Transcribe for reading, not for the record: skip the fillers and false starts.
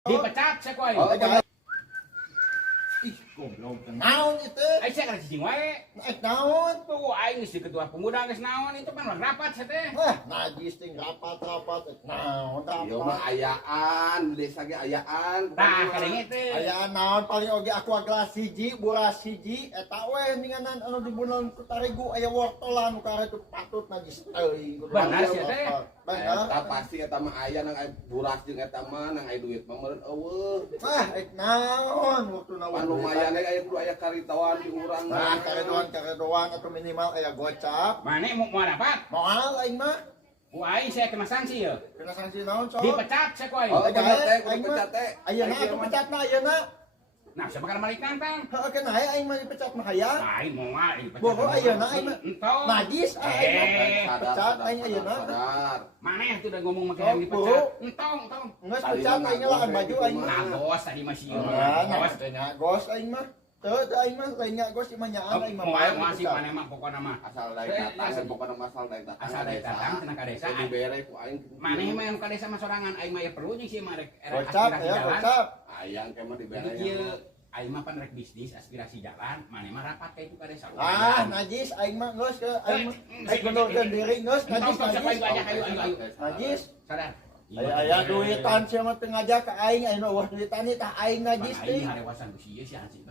Dipecat saya koi. Oh, jangan. Ih, goblok. Naon itu? Ai saya kana cicing wae. Naon? Tuh aing geus ketua pemuda geus naon itu pan rapat saya teh. Najis ting rapat-rapat. Naon Yo mah rapat? ayaan, desa ge ayaan. Tah kadenge teh. Aya naon paling oge aku gelas hiji, buras hiji, eta we ninganan anu dibunuh ku tarigu aya wortelan karek patut najis teuing. Benar sia teh. Benar. Eta pasti eta mah aya nang aya buras jeung eta mah nang aya duit mah meureun eueuh. Naon waktu Pan naon lumayan aya kudu aya karitawan di urang. karedoan atau minimal aya gocap. Mane mau rapat? Moal aing mah Ku aing saya kena sanksi ya. kena sanksi naon sok. Dipecat saya koi. Oh, bener teh, Aing kudu mah pecat teh. ayeuna aku pecatna ayeuna. Nah, siapa kana balik nantang? Heuh kana aya aing mah dipecat mah hayang. Aing mau aing dipecat. Bogo ayeuna aing mah Entong. najis aing mah. Pecat aing ayeuna. Sadar. Maneh tuh udah ngomong make Oh, yang dipecat. Entong. Geus pecat aing lawan baju aing mah. Nah, bos tadi masih Nah, tanya gos aing mah. Teu aing mah lain nya gos ieu mah nyaan aing mah. Mau masih maneh mah pokona mah. Asal daek datang pokona masal daek datang. Asal daek datang cenah ka desa. Dibere ku aing. Maneh mah yang ka desa mah sorangan aing mah ya perlu jeung sih mah rek Gocap ya gocap. Ayang ke mah dibere. Jadi kieu aing mah pan rek bisnis aspirasi jalan, maneh mah rapat ka itu ka desa. Najis aing mah geus ke aing mah aing mundurkeun diri geus najis najis. Ayo. Najis. Sadar. Aya duitan sia mah teu ngajak ka aing ayeuna eueuh duitan tah aing najis Aing teh. harewasan ku sieu si hansip